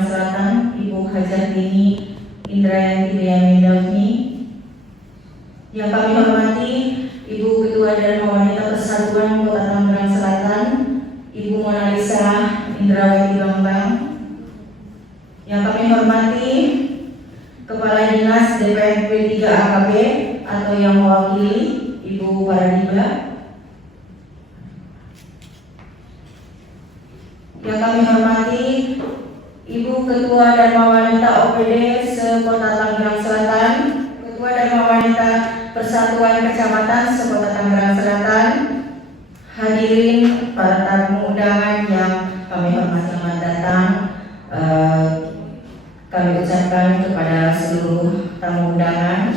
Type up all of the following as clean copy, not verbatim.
Tangerang Selatan, Ibu Hajah Dini Indrayanti Daphni. Yang kami hormati Ibu Ketua Dharma Wanita Persatuan Kota Tangerang Selatan, Ibu Mona Lisa Indrawati Bambang. Yang kami hormati Kepala Dinas DPMP 3 AKP atau yang mewakili Ibu Paradiba. Yang kami hormati Ibu Ketua Dharma Wanita OPD se-Kota Tangerang Selatan, Ketua Dharma Wanita Persatuan Kecamatan se-Kota Tangerang Selatan, hadirin para tamu undangan yang kami hormati selamat datang. Kami ucapkan kepada seluruh tamu undangan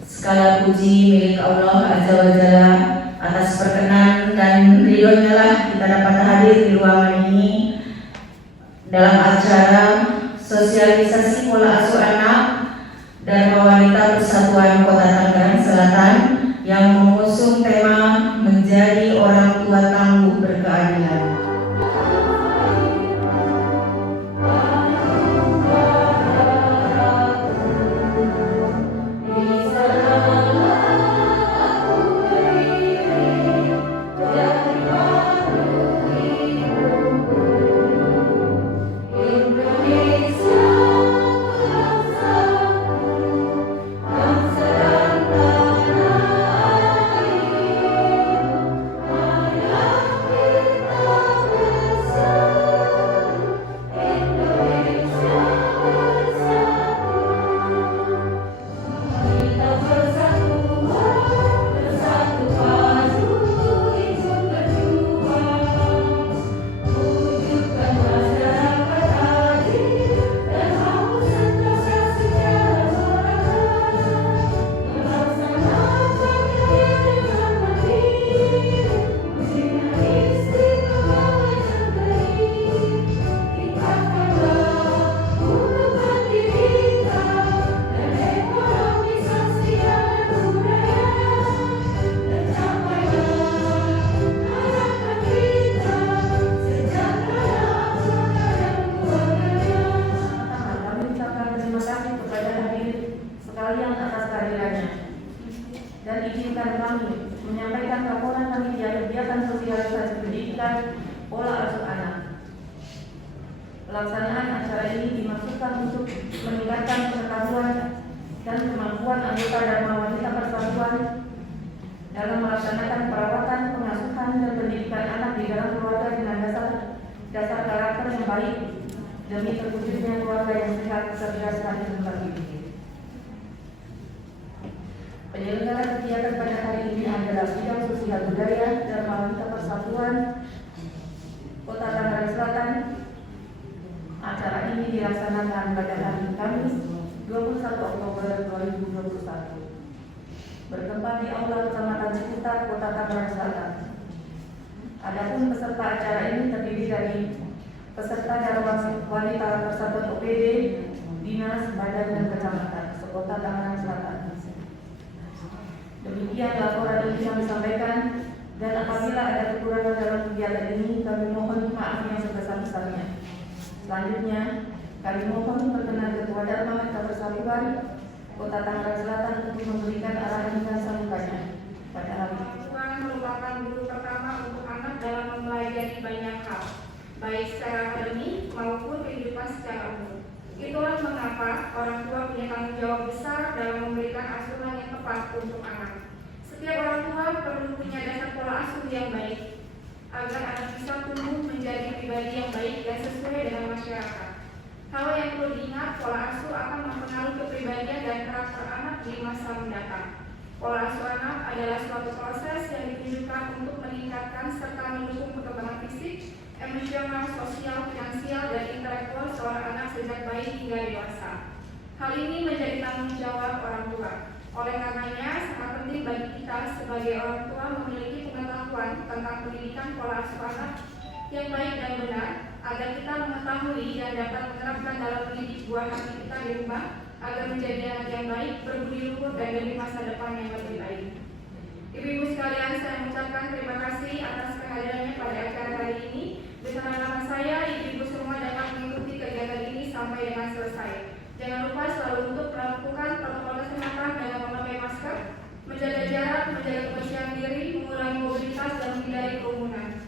segala puji milik Allah Azza wa Jalla atas perkenan dan ridhonya lah kita dapat hadir di ruangan ini dalam acara sosialisasi pola asuh anak Dharma Wanita Persatuan Kota Tangerang Selatan yang mengusung tema menjadi orang tua tangguh berkeadilan. Dan izinkan kami menyampaikan laporan kami di kegiatan sosialisasi pendidikan pola asuh anak. Pelaksanaan acara ini dimaksudkan untuk meningkatkan pengetahuan dan kemampuan anggota Dharma Wanita Persatuan dalam melaksanakan perawatan, pengasuhan, dan pendidikan anak di dalam keluarga dengan dasar karakter yang baik demi terwujudnya keluarga yang sehat, cerdas, dan bermanfaat. Penyelenggara kegiatan pada hari ini adalah bidang sosial budaya Dharma Wanita Persatuan Kota Tangerang Selatan. Acara ini dilaksanakan pada hari Kamis 21 Oktober 2021 bertempat di Aula Kecamatan Ciputat, Kota Tangerang Selatan. Adapun peserta acara ini terdiri dari peserta Dharma Wanita Persatuan OPD, Dinas, Badan, dan Kecamatan se-Kota Tangerang Selatan. Demikian laporan ini kami sampaikan, dan apabila ada kekurangan dalam kegiatan ini, kami mohon maaf yang sebesar-besarnya. Selanjutnya, kami mohon perkenan Ketua Dharma Wanita Persatuan Kota Tangerang Selatan untuk memberikan arahan dan sambutannya pada hari ini. Orang merupakan guru pertama untuk anak dalam mempelajari banyak hal, baik secara akademik maupun kehidupan secara umum. Itulah mengapa orang tua punya tanggung jawab besar dalam memberikan asuhan yang tepat untuk anak. Setiap orang tua perlu punya dasar pola asuh yang baik agar anak bisa tumbuh menjadi pribadi yang baik dan sesuai dengan masyarakat. Hal yang perlu diingat, pola asuh akan mempengaruhi kepribadian dan karakter anak di masa mendatang. Pola asuh anak adalah suatu proses yang ditujukan untuk meningkatkan serta mendukung perkembangan fisik, emosional, sosial, finansial, dan intelektual seorang anak sejak bayi hingga dewasa. Hal ini menjadi tanggung jawab orang tua. Oleh karenanya, sangat penting bagi kita sebagai orang tua memiliki pengetahuan tentang pendidikan pola asuh anak yang baik dan benar, agar kita mengetahui dan dapat menerapkan dalam mendidik buah hati kita di rumah, agar menjadi anak yang baik, berbudi luhur, dan demi masa depan yang lebih baik. Ibu-ibu sekalian, saya mengucapkan terima kasih atas kehadirannya pada acara hari ini. Bersama saya, ibu-ibu semua dapat mengikuti kegiatan ini selesai. Jangan lupa selalu untuk melakukan protokol kesehatan dengan memakai masker, menjaga jarak, menjaga kebersihan diri, mengurangi mobilitas, dan menghindari kerumunan.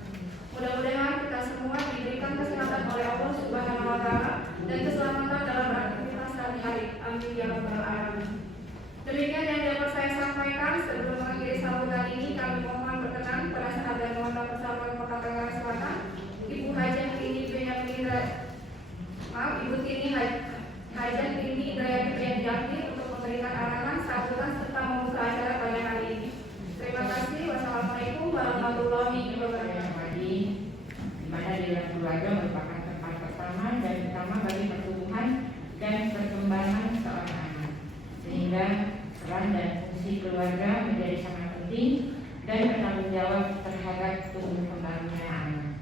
Mudah-mudahan kita semua diberikan kesehatan oleh Allah Subhanahu wa Ta'ala dan keselamatan dalam beraktivitas sehari-hari. Amin ya rabbal alamin. Demikian yang dapat saya sampaikan. Sebelum mengakhiri sambutan ini, kami mohon berkenan pada saat dan mohon persatuan Kota Tangerang Selatan, Ibu Hajah Tini Ibu Tini Hajah Tini Indrayani Priyanti untuk memberikan arahan, sambutan serta membuka acara pada hari ini. Terima kasih. Wassalamualaikum warahmatullahi wabarakatuh. Di mana di dalam keluarga merupakan tempat pertama dan utama bagi pertumbuhan dan perkembangan seorang anak, sehingga peran dan fungsi keluarga menjadi sangat penting dan bertanggung jawab terhadap tumbuh kembangnya anak.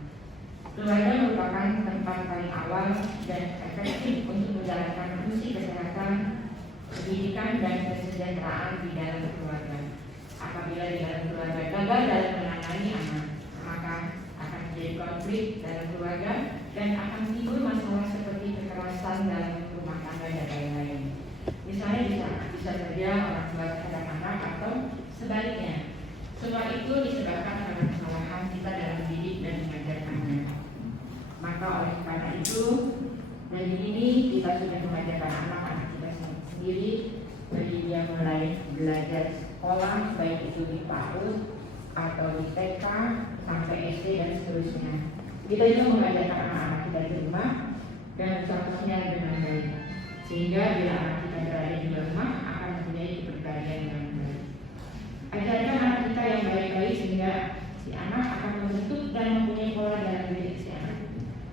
Keluarga merupakan tempat paling awal dan efektif untuk menjalankan fungsi kesehatan, pendidikan, dan kesejahteraan di dalam keluarga. Apabila di dalam keluarga gagal dalam menangani anak, maka akan terjadi konflik dalam keluarga dan akan timbul masalah seperti kekerasan dalam rumah tangga dan lain-lain. Misalnya bisa saja orang tua terhadap anak atau sebaliknya. Semua itu disebabkan karena kesalahan kita dalam mendidik dan mengajarkannya. Maka oleh karena itu, dari ini kita sudah mengajarkan anak-anak kita sendiri dari dia mulai belajar sekolah, baik itu di PAUD atau di TK sampai SD dan seterusnya. Kita juga mengajarkan anak-anak kita di rumah dan contohnya dengan baik, sehingga bila anak kita berada di rumah akan mempunyai kepribadian yang baik. Ajarkan anak kita yang baik-baik sehingga si anak akan membentuk dan mempunyai pola dalam diri si anak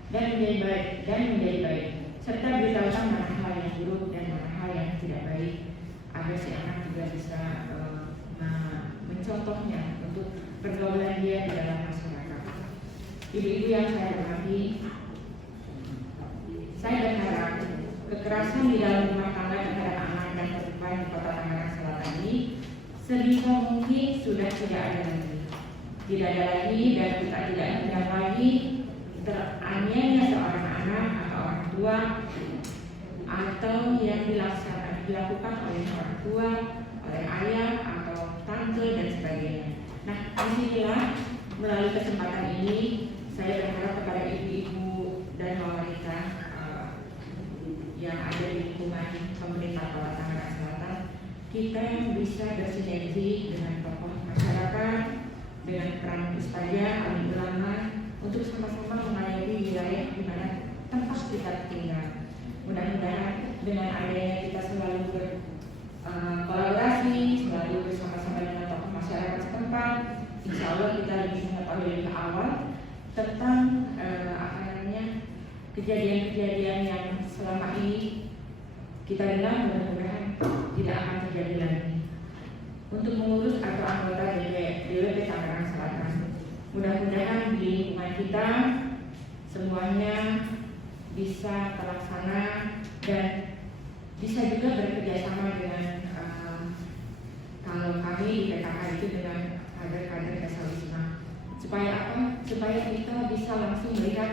dan menjadi baik, serta beritahukan mana hal yang buruk dan mana hal yang tidak baik agar si anak juga bisa mencontohnya untuk pergaulan dia di dalam masyarakat. Ibu-ibu yang saya hormati, saya berharap kekerasan di dalam rumah tangga terhadap anak dan perempuan di Kota Tangerang Selatan ini sebisa mungkin sudah tidak ada lagi. Tidak ada lagi dan kita tidak hendak lagi teraniaya seorang anak atau orang tua atau yang dilakukan oleh orang tua, oleh ayah atau tante dan sebagainya. Nah, disinilah melalui kesempatan ini saya berharap kepada ibu-ibu dan wanita yang ada di lingkungan pemerintah Kota Tangerang Selatan, kita bisa bersinergi dengan tokoh masyarakat, dengan peran Ustazah, alim ulama untuk sama-sama mengayomi wilayah di mana tempat kita tinggal. Mudah-mudahan dengan adanya kita selalu berkolaborasi, selalu bersama-sama dengan tokoh masyarakat setempat, insya Allah kita lebih mengetahui lebih awal tentang kejadian-kejadian yang selama ini kita dengar, mudah-mudahan tidak akan terjadi lagi. Untuk mengurus atau anggota DWP Tangerang Selatan, mudah-mudahan di lingkungan kita semuanya bisa terlaksana dan bisa juga bekerja sama dengan kalau kami di PKK itu dengan kader-kader Kasawisma. Supaya apa? Supaya kita bisa langsung melihat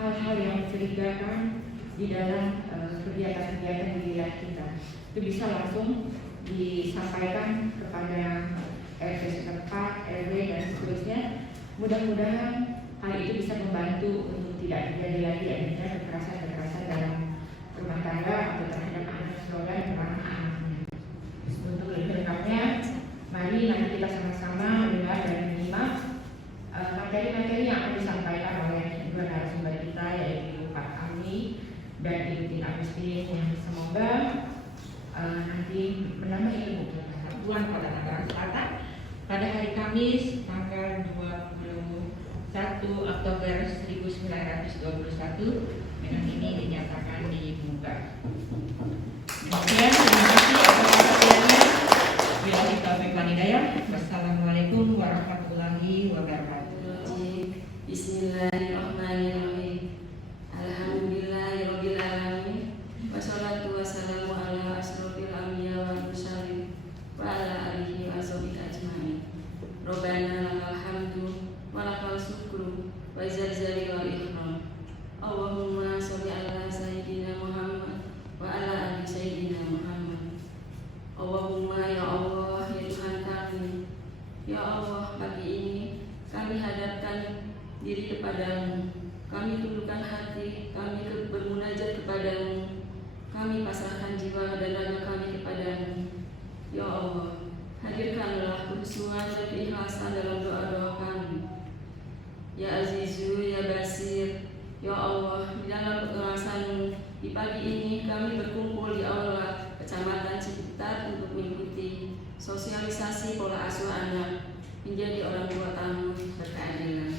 hal-hal yang mencurigakan di dalam kegiatan-kegiatan di wilayah kita. Itu bisa langsung disampaikan kepada RT setempat, RW dan seterusnya. Mudah-mudahan hal itu bisa membantu untuk tidak terjadi lagi adanya kekerasan-kekerasan dalam rumah tangga atau terhadap anak saudara dan anak-anaknya. Untuk lebih lengkapnya, mari nanti kita sama-sama mendengar dan menyimak materi-materi yang akan disampaikan oleh dua narasumber kita, yaitu Pak Ami dan Ibu Tin Agustin, yang semoga nanti menambah ilmu pengetahuan Kota Tangerang Selatan pada hari Kamis tanggal 21 Oktober 1921 dengan ini dinyatakan dibuka. Demikian, terima kasih atas perhatiannya. Billahi taufiq wal hidayah. Wassalamualaikum warahmatullahi wabarakatuh. Bismillahirrahmanirrahim. Alhamdulillahirabbil alamin. Wassalatu wassalamu ala asrofil anbiya wal mursalin wa ala alihi wa sahbihi ajmain. Rabbana lakal hamdu wa lakal syukru wa zalzali wal ikram. Allahumma sholli ala sayyidina Muhammad kami pasrahkan jiwa dan raga kami kepadamu. Ya Allah, hadirkanlah kehusuan dan keikhlasan dalam doa-doa kami. Ya Azizu, Ya Basir, Ya Allah, di dalam pengawasan-Mu, di pagi ini kami berkumpul di aula Kecamatan Ciputat untuk mengikuti sosialisasi pola asuh anak menjadi orang tua tangguh berkeadilan.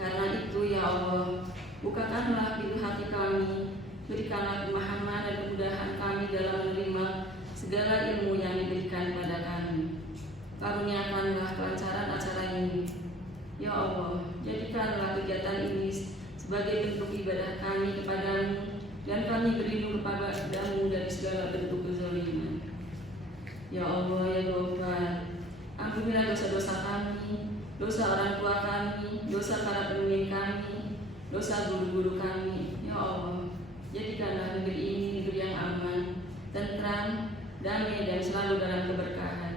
Karena itu, Ya Allah, bukakanlah pintu hati kami, berikanlah pemahaman dan kemudahan kami dalam menerima segala ilmu yang diberikan kepada kami. Karuniakanlah kelancaran acara ini. Ya Allah, jadikanlah kegiatan ini sebagai bentuk ibadah kami kepadamu, dan kami berlindung kepadamu dari segala bentuk kezaliman. Ya Allah, Ya Ghaffar, ampunilah dosa-dosa kami, dosa orang tua kami, dosa para pemimpin kami, dosa guru-guru kami. Ya Allah, jadikanlah negeri ini negeri yang aman, tentram, damai, dan selalu dalam keberkahan.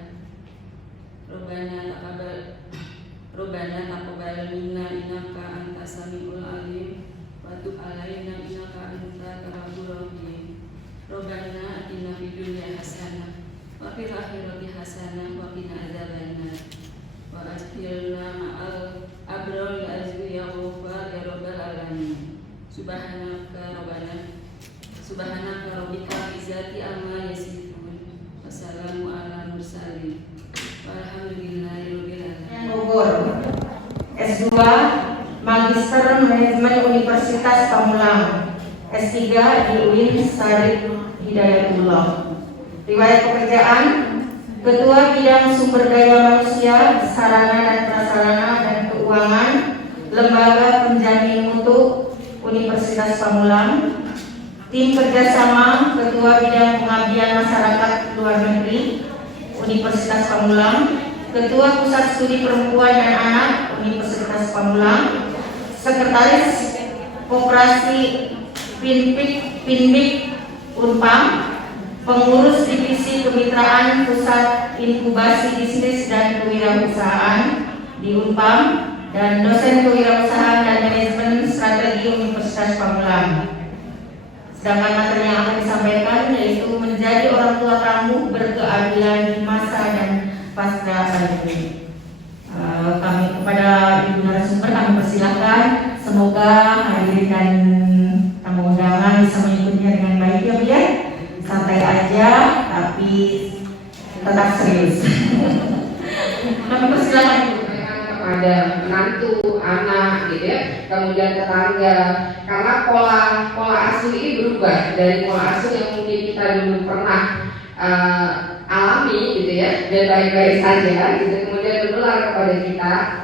Robbana taqabbal minna innaka antas samiul alim wa tub alaina innaka antat tawwabur rahim. Robbana atina fid dunya hasanah wa fil akhirati hasanah wa qina adzabannar wa adkhilna ma'al abrar ya azzu ya ghaffar ya rabbal alamin. Subhanaka rabbika izzati amma yasifun. Wassalamu ala mursalin. Walhamdulillahirabbil alamin. Bogor, S2 Magister Manajemen Universitas Pamulang, S3 di UIN Syarif Hidayatullah. Riwayat pekerjaan: Ketua Bidang Sumber Daya Manusia, Sarana dan Prasarana dan Keuangan, Lembaga Penjamin Mutu Universitas Pamulang. Tim kerjasama: Ketua Bidang Pengabdian Masyarakat Luar Negeri Universitas Pamulang, Ketua Pusat Studi Perempuan dan Anak Universitas Pamulang, Sekretaris Koperasi Pinbik Unpam, Pengurus Divisi Kemitraan Pusat Inkubasi Bisnis dan Kewirausahaan di Unpam, dan dosen Kewirausahaan dan Manajemen Strategi Universitas Pamulang. Sedangkan materi yang akan disampaikan yaitu menjadi orang tua tangguh berkeadilan di masa dan pasca pandemi. Kami kepada ibu narasumber kami persilahkan, semoga hadirin dan tamu undangan bisa mengikutinya dengan baik ya Bu ya. Santai aja tapi tetap serius. Kami persilahkan kepada menantu, anak, gitu ya, kemudian tetangga, karena pola asuh ini berubah dari pola asuh yang mungkin kita dulu pernah alami, gitu ya, dan baik-baik saja, gitu, kemudian menular kepada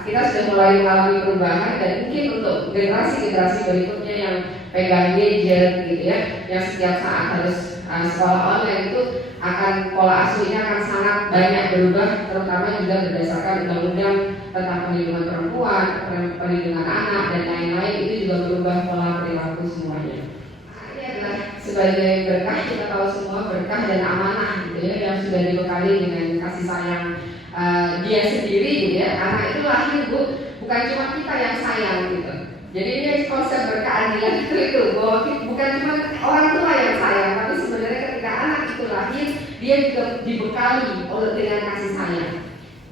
kita sudah mulai mengalami perubahan, dan mungkin untuk generasi berikutnya yang pegang gadget, gitu ya, yang setiap saat harus sekolah online itu akan pola asuh ini akan sangat banyak berubah, terutama juga berdasarkan undang-undang tentang perlindungan perempuan, perlindungan anak dan lain-lain, itu juga berubah pola perilaku semuanya. Ini adalah sebagai berkah, kita tahu semua berkah dan amanah, gitu ya, yang sudah dibekali dengan kasih sayang dia sendiri, gitu ya. Anak itu lahir bukan cuma kita yang sayang, gitu. Jadi ini konsep berkeadilan itu bahwa bukan cuma orang tua yang sayang, tapi sebenarnya ketika anak itu lahir, dia juga dibekali dengan kasih sayang.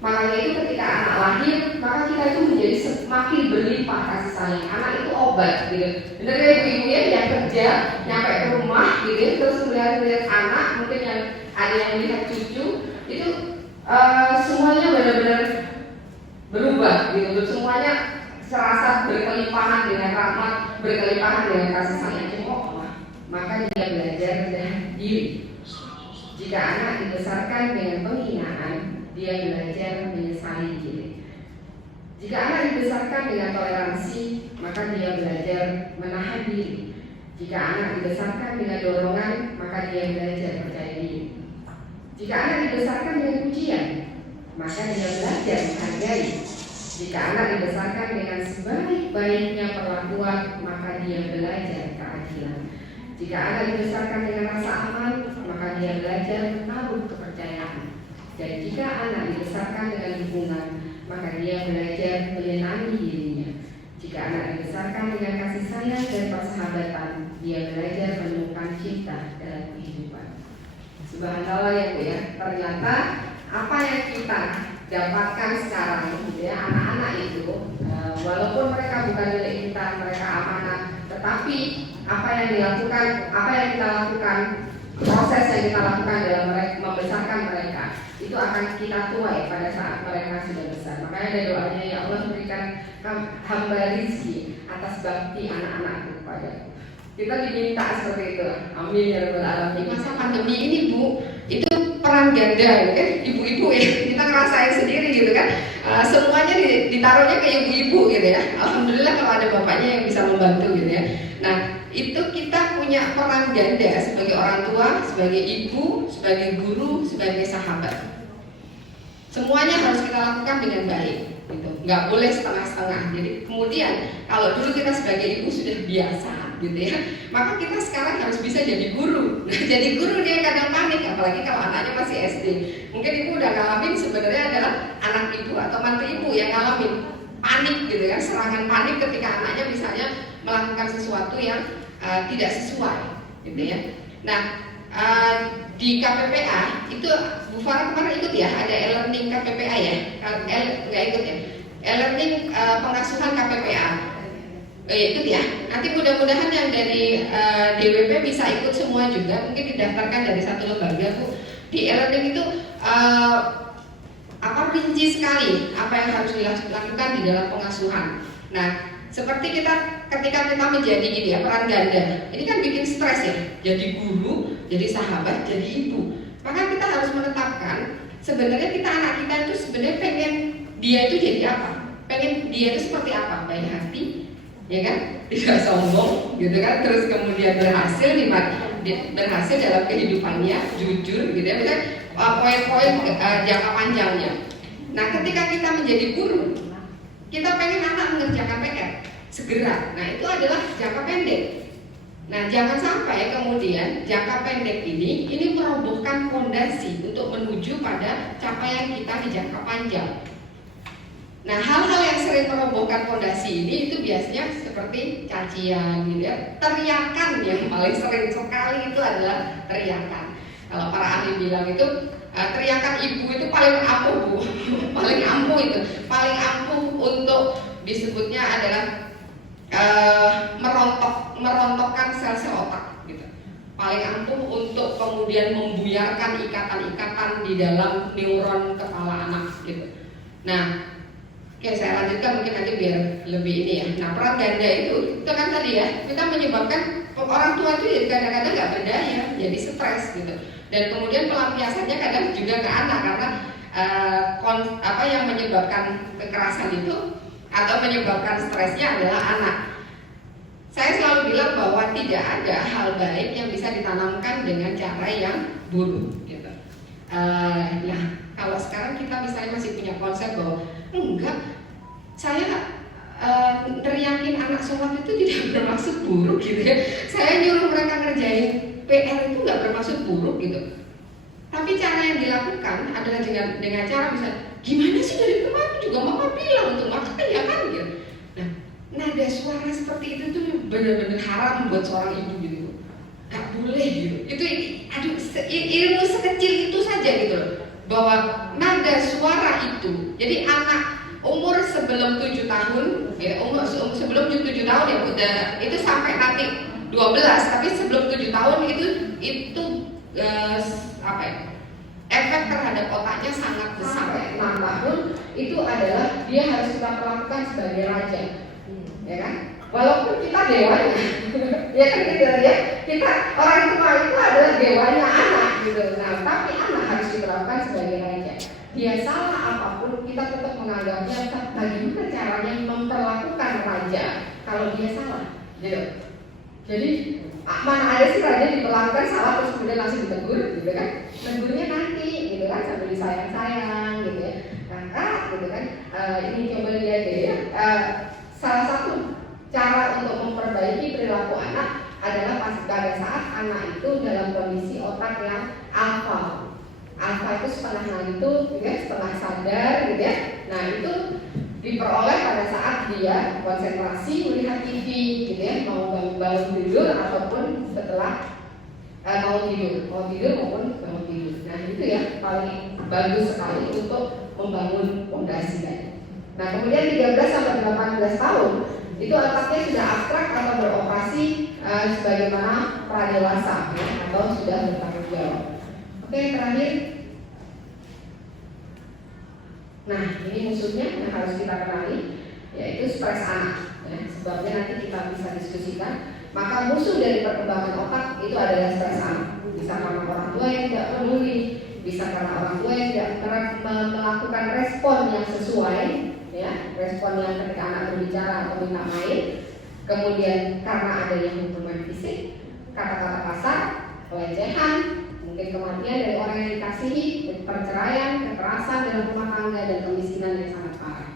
Makanya itu ketika anak lahir, maka kita itu menjadi semakin berlimpah kasih sayang. Anak itu obat, gitu. Benar ya ibu-ibu ya, yang kerja, nyampe ke rumah, gitu, terus melihat anak, mungkin yang ada yang melihat cucu, itu semuanya benar-benar berubah, gitu. Semuanya serasa berkelimpahan dengan rahmat, berkelimpahan dengan kasih sayang Allah. Maka dia belajar dengan diri. Jika anak dibesarkan dengan penghinaan, dia belajar menyesali diri. Jika anak dibesarkan dengan toleransi, maka dia belajar menahan diri. Jika anak dibesarkan dengan dorongan, maka dia belajar percaya diri. Jika anak dibesarkan dengan pujian, maka dia belajar menghargai. Jika anak dibesarkan dengan sebaik-baiknya perlakuan, maka dia belajar keadilan. Jika anak dibesarkan dengan rasa aman, maka dia belajar menaruh kepercayaan. Dan jika anak dibesarkan dengan dukungan, maka dia belajar menyenangi dirinya. Jika anak dibesarkan dengan kasih sayang dan persahabatan, dia belajar menemukan cinta dalam subhanallah ya Bu ya, ternyata apa yang kita dapatkan sekarang gitu ya, anak-anak itu walaupun mereka bukan milik kita, mereka amanah, tetapi apa yang dilakukan, apa yang kita lakukan, proses yang kita lakukan dalam membesarkan mereka itu akan kita tuai pada saat mereka sudah besar. Makanya ada doanya, ya Allah berikan hamba rizki atas bakti anak-anakku kepadaku. Kita diminta seperti itu. Amin ya rabbal alamin. Masa pandemi ini Bu, itu peran ganda kan, ibu-ibu ya, kita ngerasain sendiri gitu kan. Semuanya ditaruhnya ke ibu-ibu gitu ya. Alhamdulillah kalau ada bapaknya yang bisa membantu gitu ya. Nah, itu kita punya peran ganda sebagai orang tua, sebagai ibu, sebagai guru, sebagai sahabat. Semuanya harus kita lakukan dengan baik, gitu. Nggak boleh setengah-setengah. Jadi kemudian kalau dulu kita sebagai ibu sudah biasa, gitu ya, maka kita sekarang harus bisa jadi guru. Nah, jadi guru dia kadang panik, apalagi kalau anaknya masih SD. Mungkin ibu udah ngalamin sebenarnya adalah anak ibu atau mantu ibu yang ngalamin panik, gitu kan, serangan panik ketika anaknya misalnya melakukan sesuatu yang tidak sesuai, gitu ya. Nah, di KPPA itu Bu Farah kemarin ikut ya, ada e-learning KPPA ya, nggak ikut ya, e-learning pengasuhan KPPA, ikut ya. Nanti mudah-mudahan yang dari DWP bisa ikut semua juga, mungkin didaftarkan dari satu lembaga Bu. Di e-learning itu rinci sekali apa yang harus dilakukan di dalam pengasuhan. Nah, seperti ketika kita menjadi ini ya, peran ganda, ini kan bikin stres ya, jadi guru, jadi sahabat, jadi ibu. Maka kita harus menetapkan sebenarnya anak kita itu sebenarnya pengen dia itu jadi apa, pengen dia itu seperti apa, baik hati, ya kan, tidak sombong, gitu kan, terus kemudian berhasil dalam kehidupannya, jujur, gitu ya, kan, poin-poin jangka panjangnya. Nah, ketika kita menjadi guru, kita pengen anak mengerjakan PR segera. Nah, itu adalah jangka pendek. Nah, jangan sampai kemudian jangka pendek ini merobohkan fondasi untuk menuju pada capaian kita di jangka panjang. Nah, hal-hal yang sering merobohkan fondasi ini itu biasanya seperti cacian, gitu ya. Teriakan yang paling sering sekali itu adalah teriakan. Kalau para ahli bilang itu teriakan ibu itu paling ampuh Bu, paling ampuh itu, paling ampuh untuk disebutnya adalah merontokkan sel-sel otak gitu. Paling ampuh untuk kemudian membuyarkan ikatan-ikatan di dalam neuron kepala anak gitu. Nah, oke, saya lanjutkan mungkin nanti biar lebih ini ya. Nah, peran ganda itu kan tadi ya, kita menyebabkan orang tua itu kadang-kadang nggak berdaya, jadi stres gitu. Dan kemudian pelampiasannya kadang juga ke anak karena apa yang menyebabkan kekerasan itu atau menyebabkan stresnya adalah anak. Saya selalu bilang bahwa tidak ada hal baik yang bisa ditanamkan dengan cara yang buruk gitu. Nah, kalau sekarang kita misalnya masih punya konsep bahwa enggak, saya teriakin anak sholat itu tidak bermaksud buruk gitu ya. Saya nyuruh mereka ngerjain PR itu nggak bermaksud buruk gitu. Tapi cara yang dilakukan adalah dengan cara misalnya, gimana sih dari kemarin juga mama bilang untuk makan ya kan gitu. Nah, nada suara seperti itu tuh benar-benar haram buat seorang ibu gitu. Nggak boleh gitu. Itu ilmu sekecil itu saja gitu loh. Bahwa nada suara itu, jadi anak umur sebelum 7 tahun, ya, sebelum 7 tahun ya udah itu sampai nanti 12, tapi sebelum 7 tahun itu efek terhadap otaknya sangat besar. Sampai 6 tahun itu adalah dia harus kita perlakukan sebagai raja, ya kan? Walaupun kita dewanya, ya kan gitu ya. Kita orang tua itu adalah dewanya anak gitu. Nah, tapi anak harus diperlakukan sebagai raja. Dia salah apapun kita tetap menganggapnya bagaimana caranya memperlakukan raja kalau dia salah, gitu. Jadi mana ada sih raja diperlakukan salah terus kemudian langsung ditegur, gitu kan? Tegurnya nanti, gitu kan, sambil disayang-sayang, gitu ya. Kakak, gitu kan. Ini coba lihat deh ya. Salah satu cara untuk memperbaiki perilaku anak adalah pada saat anak itu dalam kondisi otak yang alfa. Alfa itu setengah ngantuk, gitu ya, setengah sadar, gitu ya. Nah, itu diperoleh pada saat dia konsentrasi melihat TV, gitu ya, mau bangun tidur ataupun setelah mau tidur maupun bangun tidur. Nah itu ya paling bagus sekali untuk membangun fondasi tadi. Nah kemudian 13 sampai 18 tahun itu otaknya sudah abstrak atau beroperasi sebagaimana pradewasa ya, atau sudah bertanggung jawab. Oke, terakhir. Nah ini musuhnya yang harus kita kenali, yaitu stres anak ya. Sebabnya nanti kita bisa diskusikan. Maka musuh dari perkembangan otak itu adalah stres anak. Bisa karena orang tua yang tidak peduli, bisa karena orang tua yang tidak melakukan respon yang sesuai ya, respon yang ketika anak berbicara atau minta main. Kemudian karena adanya hukuman fisik, kata-kata kasar, pelecehan, mungkin kematian dari orang yang dikasihi, perceraian, kekerasan dalam rumah tangga, dan kemiskinan yang sangat parah.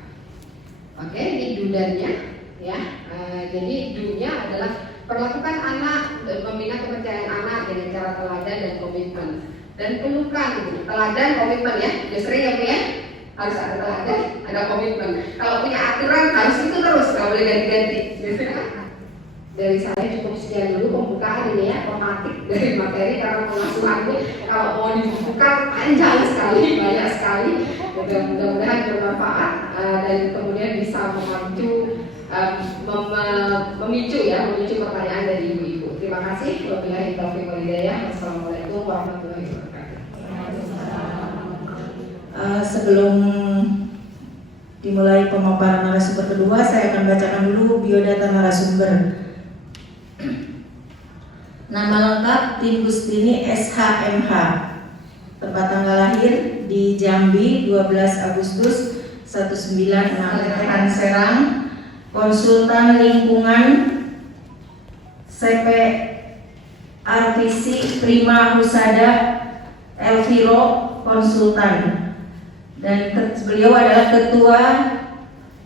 Oke, ini dudannya ya. Jadi dunya adalah perlakukan anak, membina kepercayaan anak dengan cara teladan dan komitmen. Dan pelukan, teladan, komitmen ya. Udah sering ya Bu ya? Harus ada teladan, ada komitmen. Kalau punya aturan harus itu terus, nggak boleh ganti-ganti. Dari saya cukup sekian dulu pembukaan ini ya, tematik dari materi karena pengasuhannya kalau mau dibuka panjang sekali, banyak sekali. Mudah-mudahan bermanfaat dan kemudian bisa memicu pertanyaan dari ibu-ibu. Terima kasih. Wabillahi taufiq wal hidayah. Wassalamualaikum warahmatullahi wabarakatuh. Sebelum dimulai pemaparan narasumber kedua, saya akan bacakan dulu biodata narasumber. Nama lengkap Tin Gustini SHMH. Tempat tanggal lahir di Jambi 12 Agustus 1966 Serang. Konsultan lingkungan CP RVC Prima Husada Elviro konsultan. Dan beliau adalah ketua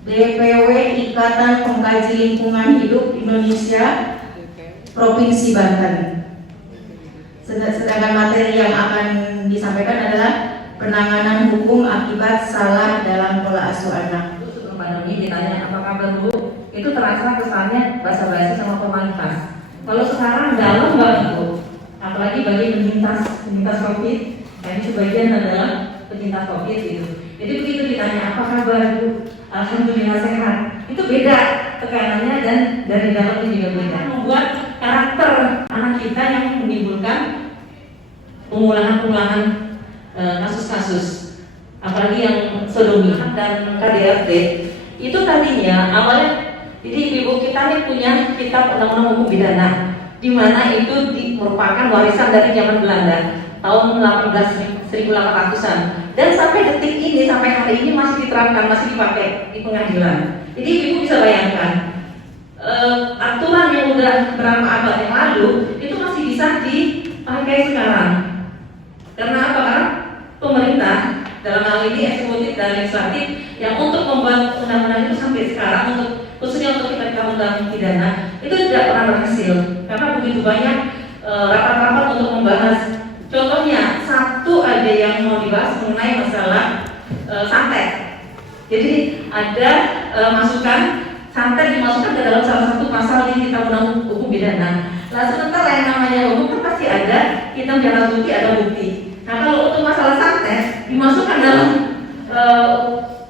DPW Ikatan Pengkaji Lingkungan Hidup Indonesia Provinsi Banten. Sedangkan materi yang akan disampaikan adalah penanganan hukum akibat salah dalam pola asuh anak. Sebelum pandemi ditanya apa kabar Bu, itu terasa kesannya basa-basi sama formalitas. Kalau sekarang dalam banget Bu, apalagi bagi penyintas COVID, ini sebagian adalah penyintas COVID gitu. Jadi begitu ditanya apa kabar Bu, alhamdulillah sehat. Itu beda tekanannya dan dari dalam itu juga beda. Membuat karakter anak kita yang menimbulkan pengulangan kasus-kasus, apalagi yang sodomi dan KDRT. Itu tadinya awalnya, jadi ibu kita ini punya kitab undang-undang hukum pidana, di mana itu merupakan warisan dari zaman Belanda tahun 1800-an, dan sampai detik ini, sampai hari ini masih diterapkan, masih dipakai di pengadilan. Jadi ibu bisa bayangkan aturan yang udah berapa abad yang lalu itu masih bisa dipakai sekarang. Karena apa? Karena pemerintah dalam hal ini eksekutif dan legislatif yang untuk membuat undang-undang itu sampai sekarang, untuk khususnya untuk kita undang pidana itu tidak pernah berhasil karena begitu banyak rapat-rapat untuk membahas. Contohnya satu aja yang mau dibahas mengenai masalah santet. Jadi ada masukan santet dimasukkan ke dalam salah satu pasal di kitab undang hukum pidana. Nah sementara yang namanya hukum kan pasti ada kitab jalan bukti, ada bukti. Nah kalau untuk masalah santet dimasukkan dalam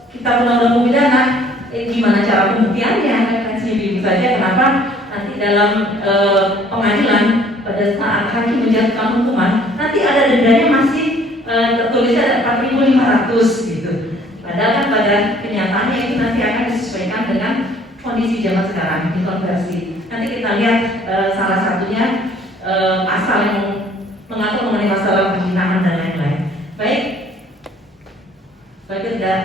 kitab undang hukum pidana, gimana cara pembuktiannya? Kan sih saja kenapa nanti dalam pengadilan pada saat hakim menjatuhkan hukuman nanti ada dendanya masih tertulisnya 4.500 gitu. Padahal kan pada kenyataannya itu nanti akan disesuaikan dengan kondisi zaman sekarang, dikonversi. Nanti kita lihat salah satunya pasal yang mengatur mengenai masalah penghinaan dan lain-lain. Baik, baik enggak?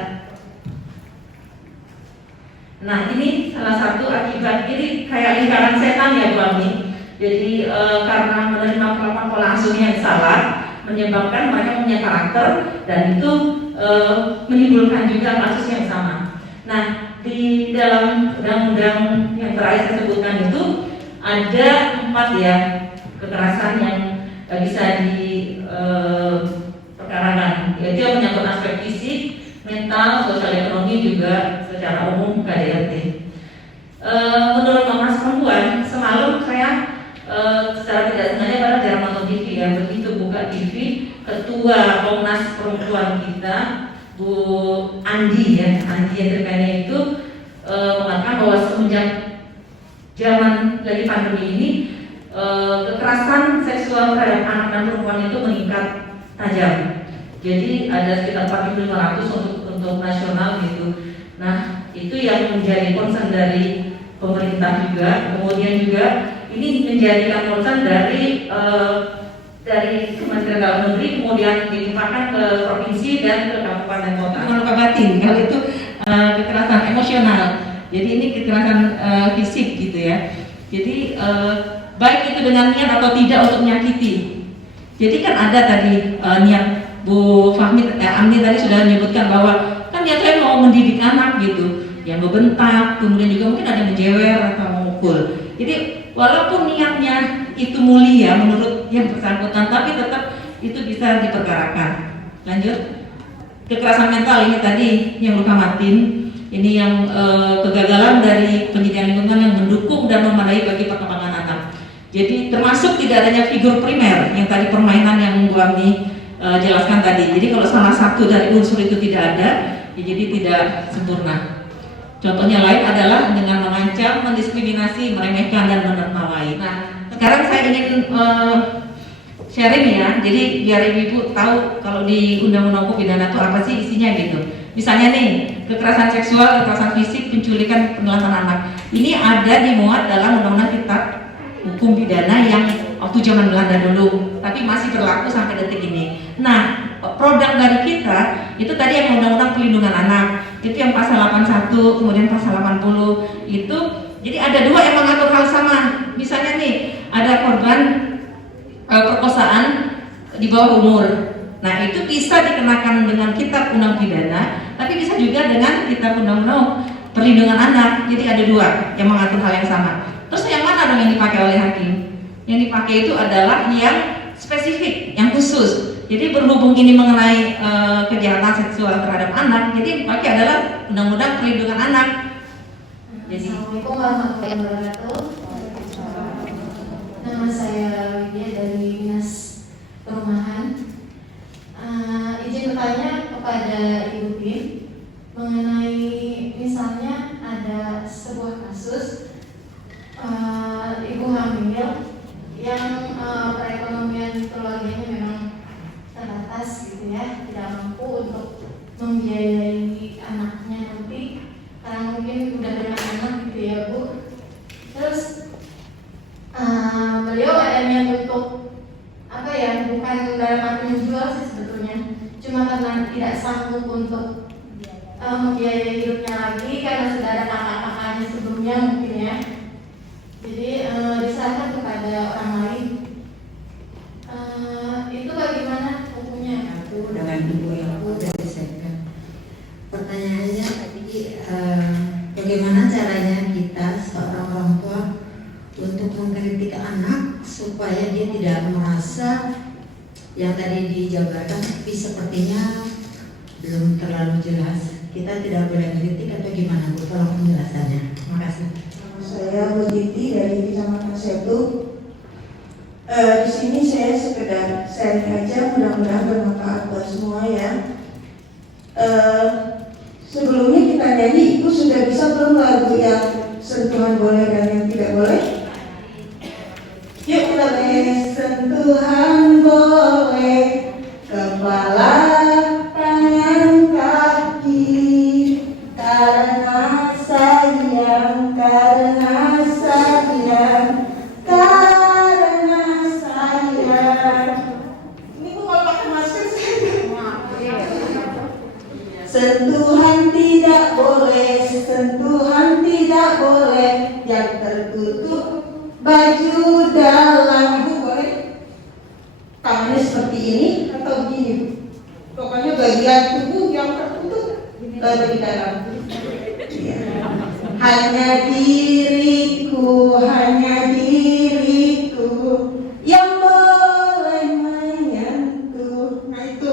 Nah ini salah satu akibat, jadi kayak lingkaran setan ya Bu Ami. Jadi karena menerima penerapan pola asuhnya yang salah, menyebabkan mereka punya karakter dan itu menimbulkan juga kasus yang sama. Nah di dalam undang-undang yang terakhir saya sebutkan itu ada 4 ya kekerasan yang bisa diperkarakan, yaitu yang menyangkut aspek fisik, mental, sosial ekonomi juga secara umum KDRT. Menurut Komnas Perempuan semalam saya secara tidak sengaja pada jarang nonton TV ya, begitu buka buka TV, Ketua Komnas Perempuan kita Bu Andi ya, Andi Entrepreneur itu mengatakan bahwa semenjak zaman lagi pandemi ini kekerasan seksual terhadap anak dan perempuan itu meningkat tajam. Jadi ada sekitar 4.500 untuk nasional gitu. Nah itu yang menjadi concern dari pemerintah juga. Kemudian juga ini menjadikan concern dari Kementerian Dalam Negeri, kemudian dilimpahkan ke provinsi dan ke kabupaten kota. Luka batin, kalau itu kekerasan emosional. Jadi ini kekerasan fisik gitu ya. Jadi baik itu dengan niat atau tidak untuk menyakiti. Jadi kan ada tadi niat Bu Fahmi, Amni tadi sudah menyebutkan bahwa kan niatnya mau mendidik anak gitu, yang membentak, kemudian juga mungkin ada yang menjewer atau memukul. Jadi walaupun niatnya itu mulia menurut yang bersangkutan, tapi tetap itu bisa diperkarakan. Lanjut, kekerasan mental ini tadi yang luka batin, ini yang kegagalan dari pendidikan lingkungan yang mendukung dan memadai bagi perkembangan anak. Jadi termasuk tidak adanya figur primer yang tadi permainan yang Bu Amni jelaskan tadi. Jadi kalau salah satu dari unsur itu tidak ada, ya jadi tidak sempurna. Contohnya lain adalah dengan mengancam, mendiskriminasi, meremehkan dan menertawai. Nah, sekarang saya ingin sharing ya. Jadi biar ibu tahu kalau di Undang-Undang Hukum Pidana itu apa sih isinya gitu. Misalnya nih, kekerasan seksual, kekerasan fisik, penculikan, penelantaran anak. Ini ada dimuat dalam Undang-Undang Kitab Hukum Pidana yang waktu zaman Belanda dulu, tapi masih berlaku sampai detik ini. Nah, produk dari kita itu tadi yang Undang-Undang Perlindungan Anak, itu yang pasal 81, kemudian pasal 80 itu. Jadi ada dua yang mengatur hal sama. Misalnya nih, ada korban perkosaan di bawah umur. Nah, itu bisa dikenakan dengan Kitab Undang Pidana, tapi bisa juga dengan Kitab Undang-Undang Perlindungan Anak. Jadi ada dua yang mengatur hal yang sama. Terus yang mana dong yang dipakai oleh hakim? Yang dipakai itu adalah yang spesifik, yang khusus. Jadi berhubung ini mengenai kejahatan seksual terhadap anak, jadi yang dipakai adalah Undang-Undang Perlindungan Anak. Jadi, Assalamualaikum warahmatullahi wabarakatuh. Nama saya Widya dari Dinas Perumahan. Izin bertanya kepada Ibu Tim mengenai misalnya ada sebuah kasus ibu hamil yang perekonomian keluarganya memang terbatas gitu ya, tidak mampu untuk membiayai anaknya nanti karena mungkin udah banyak anak gitu ya Bu. Terus beliau ada niat untuk apa ya, bukan dalam arti menjual sih sebetulnya, cuma karena tidak sanggup untuk membiayai hidupnya lagi karena sudah ada kakak-kakaknya sebelumnya mungkin ya. Jadi diserahkan kepada orang lain. Itu bagaimana hukumnya? Aku dengan ibu yang aku sudah selesaikan. Pertanyaannya tadi bagaimana caranya kita seorang orang tua untuk mengkritik anak supaya dia tidak merasa yang tadi dijabarkan, tapi sepertinya belum terlalu jelas. Kita tidak boleh mengkritik atau gimana Bu? Tolong penjelasannya. Terima kasih. Saya Bu Titi dari Kecamatan Setu. Di sini saya sekedar sharing aja, mudah-mudahan bermanfaat buat semua ya. Sebelumnya kita nyanyi, Ibu sudah bisa belum lagu yang sentuhan boleh dan yang tidak boleh? Yuk kita nyanyi. Sentuhan boleh, kepala, tangan, kaki, karena sayang, karena sayang, karena sayang. Ini Bu kalau pakai masker sentuhan tidak boleh, sentuhan tidak boleh, yang tertutup baju dalam. Ibu boleh tangannya seperti ini atau begini? Pokoknya bagian tubuh yang tertutup di dalam. Ya. Hanya diriku yang boleh menyentuh. Nah itu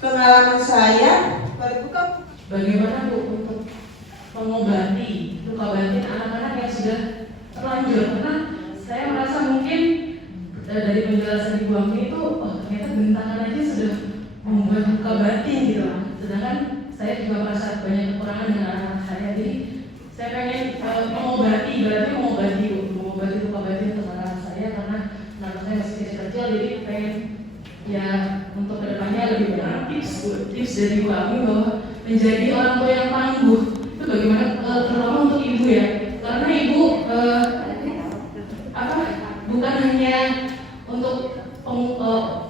pengalaman saya. Bagaimana Bu untuk mengobati luka batin anak-anak yang sudah terlanjur? Karena saya merasa mungkin dari penjelasan saat dibuang itu, oh ternyata bentangan aja sudah membuat luka batin gitu. Sedangkan saya juga merasa banyak kekurangan dengan anak saya, jadi saya pengen mengobati luka batin untuk anak saya karena anak saya masih kecil, jadi pengen ya untuk kedepannya lebih banyak tips dari kami bahwa menjadi orang tua yang tangguh itu bagaimana, terutama untuk ibu ya, karena ibu bukan hanya untuk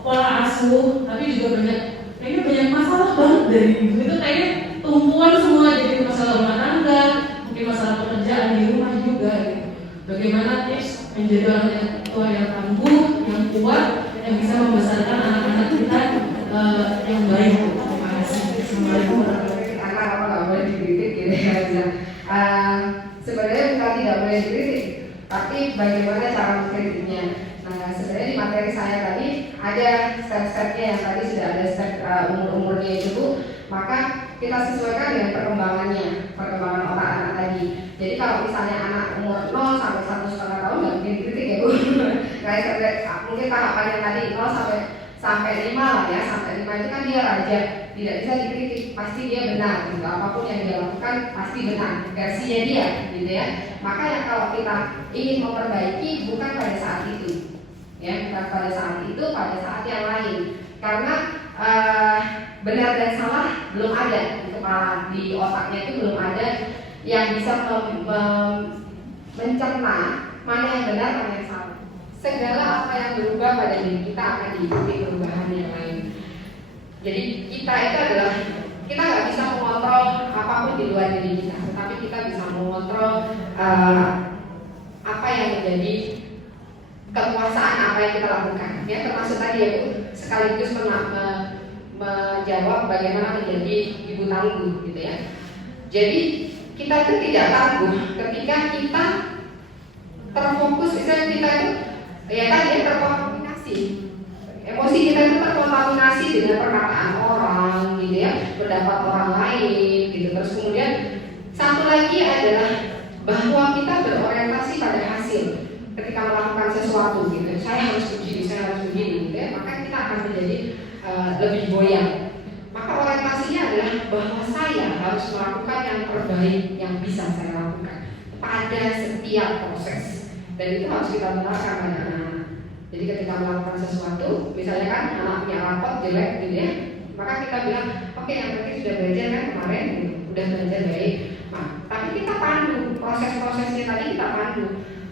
pola asuh, tapi juga banyak masalah banget dari ibu. Itu kayaknya tumpuan semua, jadi masalah rumah tangga, mungkin masalah pekerjaan di rumah juga gitu. Bagaimana tips menjadi orang tua yang tangguh, yang kuat, yang bisa membesarkan anak-anak kita yang baik. Terima kasih. Assalamualaikum warahmatullahi wabarakatuh. Anak apa nggak boleh dikritik gitu ya. Sebenarnya bukan tidak boleh dikritik, tapi bagaimana cara mengkritiknya. Nah, sebenarnya di materi saya tadi ada step-stepnya yang tadi sudah ada step umur-umurnya itu Bu. Maka kita sesuaikan dengan perkembangan otak anak tadi. Jadi kalau misalnya anak umur 0 sampai 1,5 tahun nggak mungkin dikritik ya Bu. Mungkin tahapan yang tadi 0 sampai 5 lah ya, sampai 5 itu kan dia raja, tidak bisa dikritik, pasti dia benar gitu. Apapun yang dia lakukan pasti benar, versinya dia gitu ya. Maka yang kalau kita ingin memperbaiki bukan pada saat itu ya, bukan pada saat itu, pada saat yang lain, karena benar dan salah belum ada di kepala, di otaknya itu belum ada yang bisa mencerna mana yang benar, mana yang salah. Segala apa yang berubah pada diri kita akan diikuti perubahan yang lain. Jadi kita itu adalah, kita nggak bisa mengontrol apapun di luar diri kita, tetapi kita bisa mengontrol apa yang menjadi kekuasaan apa yang kita lakukan. Ya, termasuk tadi ya Bu, sekaligus menjawab bagaimana menjadi ibu tangguh gitu ya. Jadi kita itu tidak tangguh ketika kita terfokus, misalnya kita itu ya tadi ya terkontaminasi, emosi kita itu terkontaminasi dengan perkataan orang gitu ya, pendapat orang lain gitu. Terus kemudian satu lagi adalah bahwa kita berorientasi pada hasil ketika melakukan sesuatu gitu. Saya harus begini gitu ya, maka kita akan menjadi lebih goyang. Maka orientasinya adalah bahwa saya harus melakukan yang terbaik yang bisa saya lakukan pada setiap proses, dan itu harus kita benarkan pada anak-anak. Jadi ketika melakukan sesuatu, misalnya kan anak punya rapot jelek gitu ya, maka kita bilang oke, yang penting sudah belajar kan kemarin gitu, udah belajar baik. Nah, tapi kita pandu proses-prosesnya tadi, kita pandu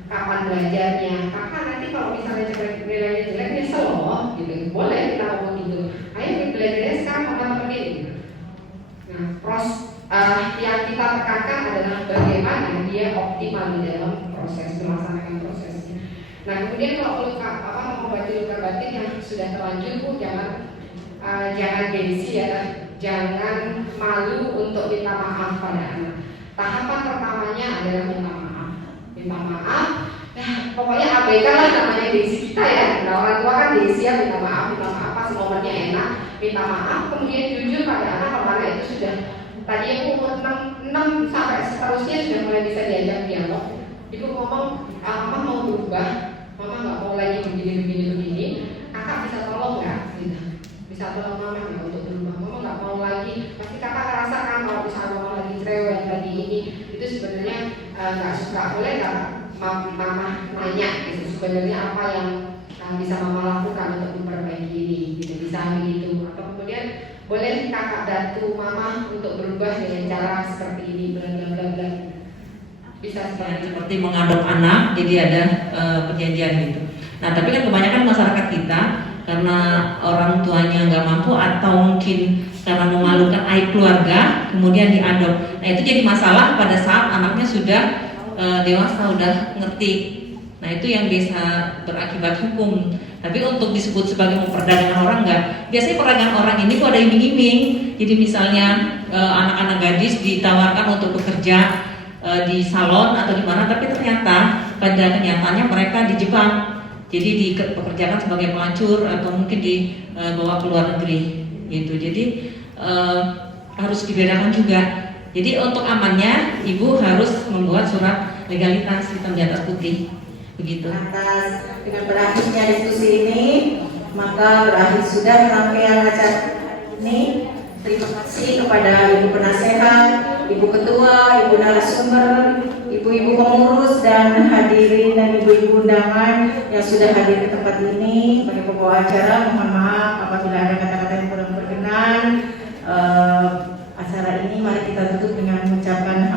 kapan belajarnya. Kakak nanti kalau misalnya nilainya jelek nyesel loh gitu, boleh kita ngomong gitu. Ayo belajarnya sekarang mama temenin gitu. Nah, yang kita tekankan adalah bagaimana dia optimal di dalam proses, melaksanakan prosesnya. Nah, kemudian kalau mengobati luka batin yang sudah terlanjur Bu, jangan gengsi ya, jangan malu untuk minta maaf pada anak. Tahapan pertamanya adalah minta maaf. Nah, pokoknya abaikanlah namanya gengsi kita ya. Nah, orang tua kan gengsi ya, minta maaf pas momennya enak, minta maaf. Kemudian jujur pada anak kalau anak itu sudah tadi aku umur 6 sampai seterusnya sudah mulai bisa diajak dialog. Ibu ngomong, mama mau berubah, mama nggak mau lagi begini. Kakak bisa tolong nggak? Gitu. Bisa tolong mama nggak untuk berubah? Mama nggak mau lagi. Pasti kakak ngerasakan kalau misalnya mama lagi cerewet lagi ini, itu sebenarnya nggak boleh nggak mama nanya gitu. Sebenarnya apa yang bisa mama lakukan untuk memperbaiki ini? Gitu. Bisa begitu. Atau kemudian boleh kakak bantu mama untuk berubah dengan cara seperti ini, bla bla bla bla. Bisa seperti mengadop anak, jadi ada perjanjian gitu. Nah, tapi kan kebanyakan masyarakat kita karena orang tuanya nggak mampu atau mungkin karena memalukan aib keluarga, kemudian diadop. Nah, itu jadi masalah pada saat anaknya sudah dewasa, udah ngerti. Nah, itu yang bisa berakibat hukum. Tapi untuk disebut sebagai memperdagangkan orang enggak. Biasanya perdagangan orang ini kok ada iming-iming. Jadi misalnya anak-anak gadis ditawarkan untuk bekerja di salon atau di mana, tapi ternyata pada kenyataannya mereka dijebak. Jadi dipekerjakan sebagai pelacur atau mungkin dibawa ke luar negeri gitu. Jadi harus dibedakan juga. Jadi untuk amannya ibu harus membuat surat legalitas hitam di atas putih. Begitu. Atas dengan berakhirnya diskusi ini, maka berakhir sudah rangkaian acara ini. Terima kasih kepada Ibu Penasehat, Ibu Ketua, Ibu Narasumber, Ibu-ibu pengurus dan hadirin dan ibu-ibu undangan yang sudah hadir ke tempat ini. Sebagai pembawa acara, mohon maaf apabila ada kata-kata yang kurang berkenan. Acara ini mari kita tutup dengan mengucapkan